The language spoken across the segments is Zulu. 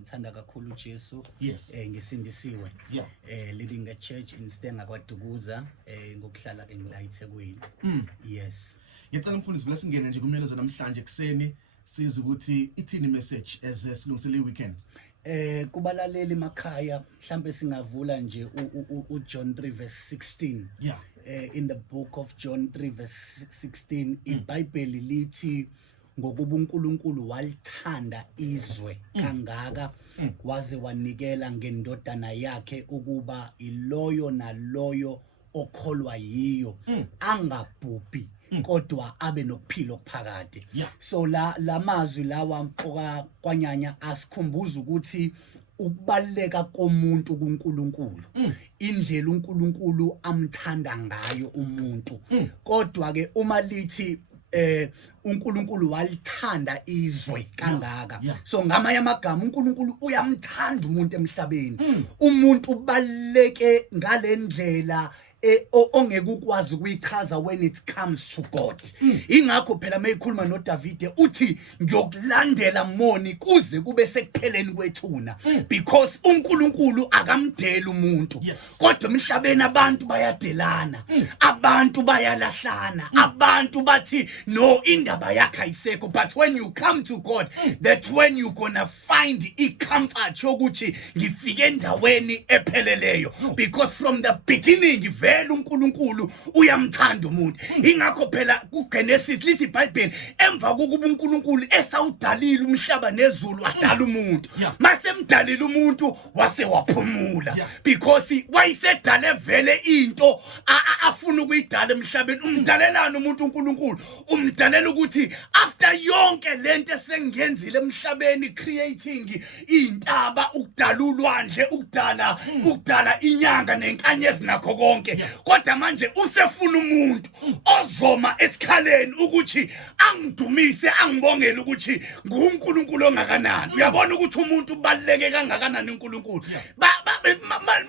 ngiyamthanda kakhulu uJesu. Yes. Ngisindisiwe. Yeah. Living a church in Stenga kwaDukuza ngokuhlala ke ngila eThekwini. Yes. Ngicela mfundisi vele singene nje kumyalezo namhlanje kuseni siza ukuthi ithini message as silungisele weekend. Kubalaleli Makhaye mhlambe singavula nje uJohn 3:16. Yeah. In the book of John 3:16 iBhayibheli lithi ngokuba uNkulunkulu walithanda izwe kangaka waze wanikela ngendodana yakhe ukuba iloyo naloyo okholwa yiyo angabhubhi kodwa abe nokuphila okuphakade. So la mazwi lawa mfoka kwanyanya asikhumbuza ukuthi ukubaleka komuntu kuNkulunkulu indlela uNkulunkulu amthanda ngayo umuntu. Kodwa ke uma lithi uNkulunkulu walithanda izwe kangaka, so ngamanye amagama uNkulunkulu uyamthanda umuntu emhlabeni. Umuntu ubaleke ngalendlela ongeke ukwazi ukuyichaza when it comes to God. Ingakho phela mayikhuluma noDavide uthi ngiyokulandela moni kuze kube sekupheleni kwethuna, because uNkulunkulu akamdeli umuntu. Kodwa emhlabeni abantu bayadelana, abantu bayalahlana, abantu bathi no indaba yakhe ayisekho. But when you come to God, that's when you gonna find comfort yokuthi ngifike endaweni epheleleyo, because from the beginning uNkulunkulu uyamthanda umuntu. Ingakho phela kuGenesis lithi iBhayibheli emva kokuba uNkulunkulu esawudalile umhlaba nezulu wadala umuntu, masemdalile umuntu wase waphumula, because wayisedale vele into afuna ukuyidala emhlabeni. Umdalelana umuntu uNkulunkulu umdalela ukuthi after yonke lento esengenzile emhlabeni, creating intaba, ukudala ulwandle, ukudala inyanga nenkanyezi nakho konke, kodwa manje usefuna umuntu ozoma esikhaleni ukuthi angidumise, angibongele ukuthi nguNkulunkulu ongakanani. Uyabona ukuthi umuntu ubaleke kangakanani uNkulunkulu.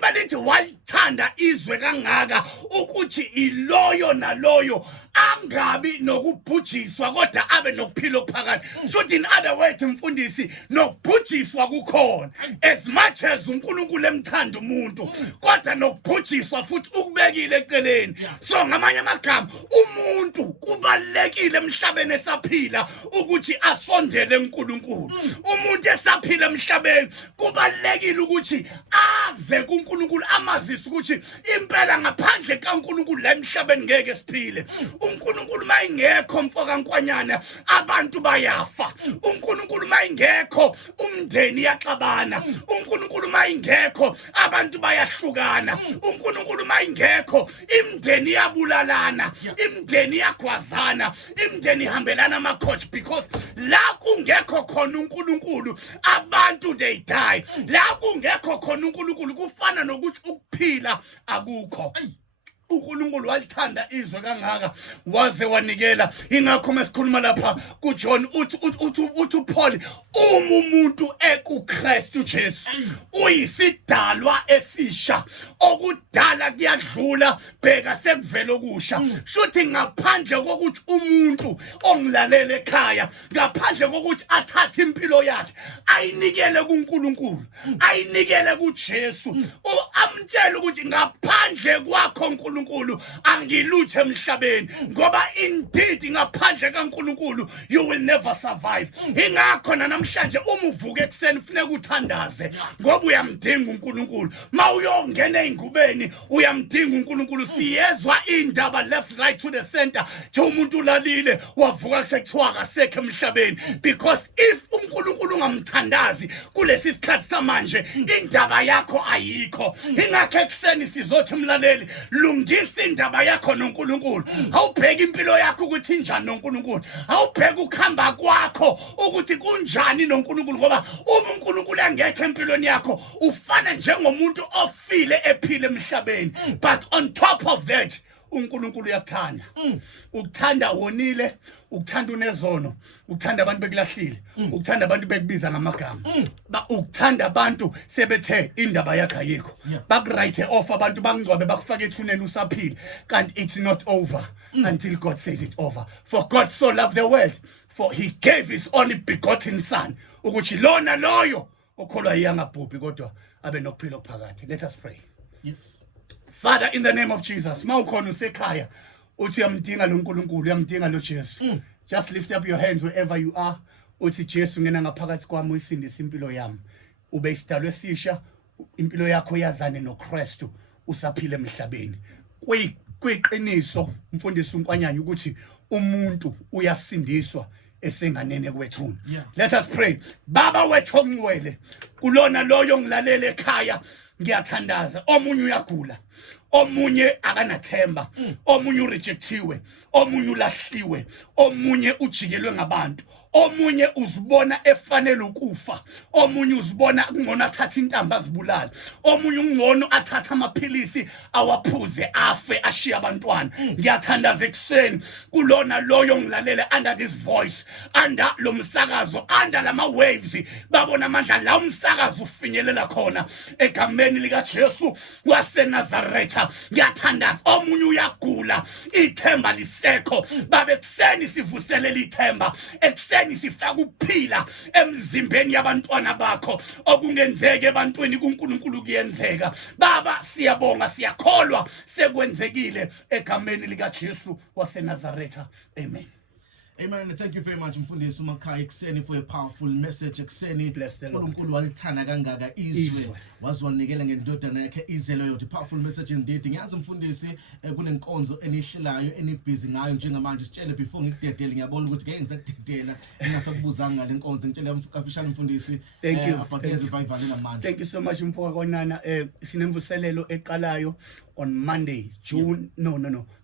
Balithi walithanda izwe kangaka ukuthi iloyo naloyo angabi nokubhujiswa kodwa abe nokuphila okuphakade. Should in other words mfundisi, nokubhujiswa kukhona as much as uNkulunkulu emthanda umuntu, kodwa nokubhujiswa futhi ukubekile eceleni. So ngamanye amagama umuntu kubalekile emhlabeni esaphila ukuthi asondele uNkulunkulu. Umuntu esaphila emhlabeni kubalekile ukuthi aze kuNkulunkulu, amazise ukuthi impela ngaphandle kaNkulunkulu la emhlabeni ngeke siphile. uNkulunkulu mayingekho mfoka nkwanyana abantu bayafa. uNkulunkulu mayingekho umndeni yaxabana. uNkulunkulu mayingekho abantu bayahlukana. uNkulunkulu mayingekho imndeni yabulalana, imndeni yagwazana, imndeni ihambelana amakhoji, because la kungekho khona uNkulunkulu abantu they die. La kungekho khona uNkulunkulu kufana nokuthi ukuphila akukho. uNkulunkulu walithanda izwe kangaka waze wanikela. Ingakho mesikhuluma lapha kuJohn uthi uPaul umuntu ekuKristu Jesu uyisidalwa esisha, okudala kuyadlula bheka sekuvela okusha. Shuthi ngaphandle kokuthi umuntu ongilalela ekhaya, ngaphandle kokuthi athathe impilo yakhe ayinikele kuNkulunkulu, ayinikele kuJesu, amtshela ukuthi ngaphandle kwakho uNkulunkulu angiluthe emhlabeni, ngoba indeed ngaphandle kaNkulunkulu you will never survive. Ingakho namhlanje uma uvuka ekseni ufune ukuthandaze ngoba uyamdinga uNkulunkulu. Mawuyongena ezingubeni uyamdinga uNkulunkulu. Siyezwa indaba left right to the center nje umuntu ulalile wavuka sekuthiwa akasekho emhlabeni, because if uNkulunkulu ungamthandazi kulesi sikhathi samanje indaba yakho ayikho. Ingakho ekseni sizothi mlaleli, lungisa indaba yakho noNkulunkulu. Awubheka impilo yakho ukuthi injani noNkulunkulu, awubheka ukuhamba kwakho ukuthi kunjani noNkulunkulu, ngoba uma uNkulunkulu angekho empilweni yakho ufana njengomuntu ofile ephile emhlabeni. But on top of that uNkulunkulu uyakuthanda. Ukuthanda wonile, ukuthanda unezono, ukuthanda abantu bekulahlile, ukuthanda abantu bekubiza ngamagama, ukuthanda abantu sebethe indaba yakhe ayikho, bakurayithe off abantu bangcwabe bakufake ethuneni usaphile, kanti it's not over until God says it over. For God so loved the world, for he gave his only begotten son, ukuthi lona loyo okholwa yangabhubhi kodwa abe nokuphila okuphakathi. Let us pray. Yes. Father, in the name of Jesus, mawukhona usekhaya uthi uyamdinga lo nkulunkulu, uyamdinga lo Jesu. Just lift up your hands wherever you are. Uthi Jesu ngena ngaphakathi kwami uyisindise impilo yami. Ube isidalwa esisha, impilo yakho yazane noKristu usaphila emhlabeni. Kuyiqiniso umfundisi uNkwanyanya ukuthi umuntu uyasindiswa esenganene kwethuna. Let us pray. Baba wethu ongcwele, kulona loyo ngilalele ekhaya ngiyathandaza. Omunye uyagula, omunye akanathemba, omunye urejectiwe, omunye ulahliwe, omunye ujikelwe ngabantu, omunye uzibona efanele ukufa, omunye uzibona kungcono athatha intamba azibulala, omunye ungcono athatha amaphilisi awaphuze afe ashiya abantwana. Ngiyathandaza ekseni kulona loyo ngilalele under this voice, under lo msakazo, under lama waves, babona amandla la umsakazo ufinyelela khona egameni lika Jesu waseNazaretha. Ngiyathandaza omunye uyagula, ithemba lisekho. Babe ekseni sivuselela ithemba, ekseni sifaka ukuphila emzimbeni yabantwana bakho. Okungenzeke ebantwini kuNkulunkulu kuyenzeka. Baba siyabonga, siyakholwa sekwenzekile egameni lika Jesu waseNazaretha. Amen. Amen. Thank you very much, Mfundisi Makhaye Kuseni, for a powerful message. Kuseni, Bless the Lord. uNkulunkulu walithanda kangaka izwe, waziwanikela ngendodana yakhe izelo yodwa. Powerful message indeed. Ngiyazi Mfundisi kunenkonzo enihlelayo enibhizi ngayo njengamanje. Sitshele before ngikudedele, ngiyabona ukuthi ngeke ngizakudedela engasakubuzanga ngale nkonzo. Ngitshela kafishane Mfundisi. Thank you. About the revival namanje. Thank you so much mfowethu konana. Sinemvuselelo eqalayo on Monday,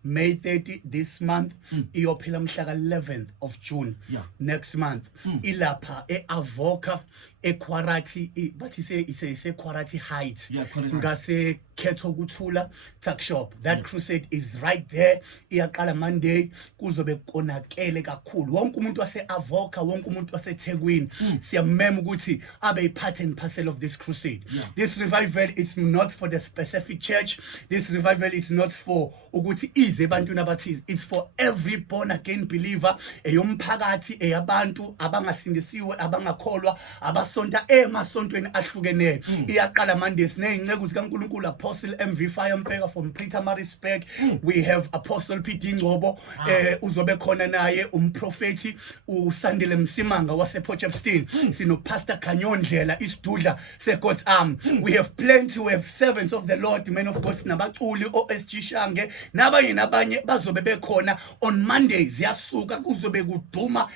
May 30 this month. Iyophela mhla ka-11th of June next month. Ilapha eAvoca eQuarati, but he say Quarati Heights. Ngase Ketho Kuthula tuck shop. That crusade is right there. Iyaqala Monday kuzobe konakele kakhulu. Wonke umuntu wase-Avoca, wonke umuntu waseThekwini siyamema ukuthi abe part and parcel of this crusade. This revival is not for the specific church. This revival is not for ukuthi ize ebantwini abathize. It's for every born again believer, eyomphakathi, eyabantu abangasindisiwe, abangakholwa, abasonta emasontweni ahlukeneyo. Iyaqala Monday sineyingcebo zikaNkulunkulu, Apostle MV Firempeka from Pietermaritzburg. We have Apostle P.D. Ngcobo, uzobe khona naye umprofeti uSandile Msimanga wasePotchefstroom. Sino Pastor Kanyondlela isidudla seGod's Arm. We have plenty, we have servants of the Lord, men of God, nabaculi OSG Shange nabanye bazobe bekhona on Mondays. Yasuka kuzobe kuduma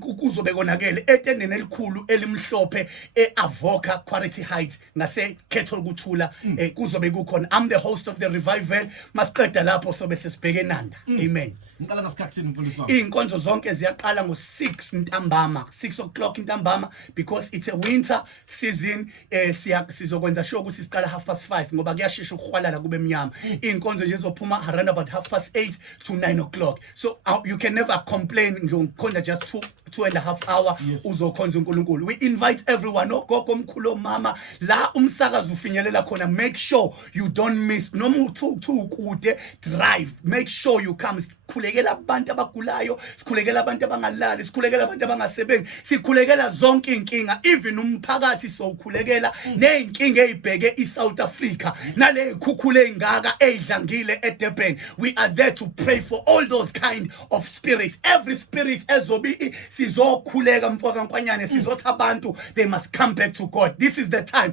kuzobe konakele etendeni elikhulu elimhlophe eAvoca Quality Heights ngase Ketho Kuthula kuzobe kukhona. I'm the host of the revival. Masiqeda lapho sobe sesibheke enanda. Amen. Ngicala ngasikhathi sini Mfundisi wami? Inkonzo zonke ziyaqala ngo6 ntambama, 6 o'clock ntambama, because it's a winter season. Sizokwenza sure ukuthi siqala 5:30 ngoba kuyashesha ukuhwalala kube emnyama. Inkonzo nje zizophuma around about 8:30 to 9 o'clock. So you can never complain ngikhonza just 2.5 hours uzokhonza uNkulunkulu. We invite everyone, ogogo omkhulu mama, la umsakazo ufinyelela khona. Make sure you don't miss. Noma uthu kude drive, make sure you come. Sikhulekela abantu abagulayo, sikhulekela abantu abangalali, sikhulekela abantu abangasebenzi, sikhulekela zonke inkinga, even umphakathi sokhulekela neinkinga ezibheke eSouth Africa nale ikhukhule ingaka ezidlangile eDurban. We are there to pray for all those kind of spirits. Every spirit ezobi sizokhuleka mfowethu kaNkwanyane, sizothi abantu they must come back to God. This is the time.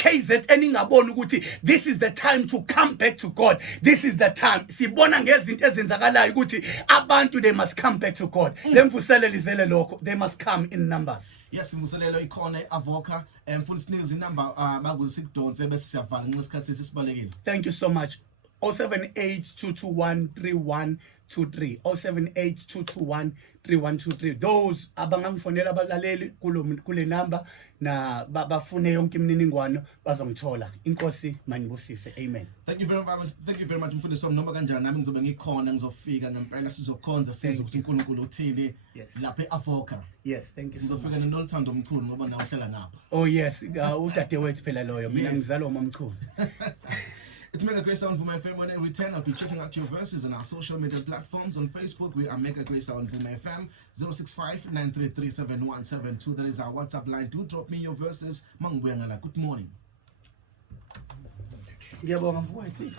KZN engabona ukuthi this is the time to come back to God. This is the time. Sibona ngezinto ezenzakalayo ukuthi abantu they must come back to God. Lemvuselelo izele lokho, they must come in numbers. Yes, imvuselelo ikhona eAvoca. Mfundisi nizi number makusikudonse bese siyavala ngesikhathi sesibalekile. Thank you so much. 078-221-3123. 078-221-3123. Those abangangifonela abalaleli kule number na bafune yonke imininingwane bazongithola. Inkosi manibusise. Amen. Thank you very much Mfundisi wami. Noma kanjani nami ngizobe ngikhona, ngizofika ngempela sizokhonza sizwe ukuthi uNkulunkulu uthini lapha eAvoca. Yes, thank you so much. Sizofika noLthando Mchunu ngoba nawe uhlala ngapha. Oh yes, udadewethu phela loyo. Mina ngizalwa uMamchunu. It's Mega Grace on Vuma FM. When I return, I'll be checking out your verses on our social media platforms. On Facebook, we are Mega Grace on Vuma FM, 065-933-7172. That is our WhatsApp line. Do drop me your verses. Good morning. Ngiyabonga mfowethu.